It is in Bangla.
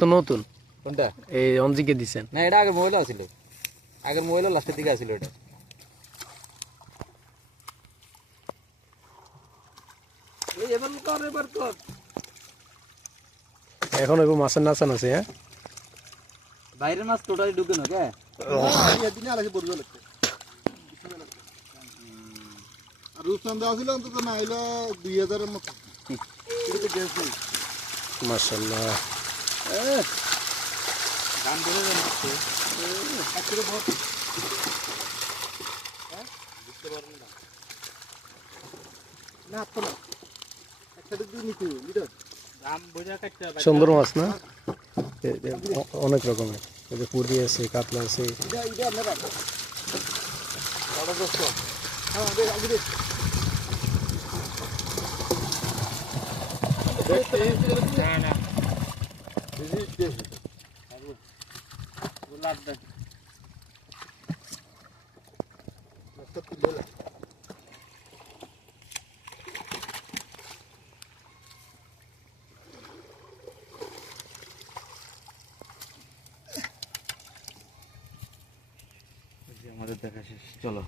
তো নতুন কোনটা এই অঞ্জিকে দিছেন না এটা আগের মহিলা ছিল আগের মহিলা লাস্টের দিকে আছিল এটা এখন এবার মাছের নাচান আছে হ্যাঁ বাইরের মাছ টোটালি ঢুকে না কে আর রূপচান দেওয়া ছিল অন্তত না হইলে 2000-এর মতো মাশাআল্লাহ দাম বেড়ে যাচ্ছে না তো না একটা দিক নিতে লিডার দাম বোঝা কাটতে সুন্দর মাছ না অনেক রকমের এই যে পুঁটি আছে কাতলা আছে এটা আপনারা বড় দোস্ত হ্যাঁ দে আগে দে না না দিদি দে গোলাপ দে সব তুলে লা আমাদের দেখা শেষ চলো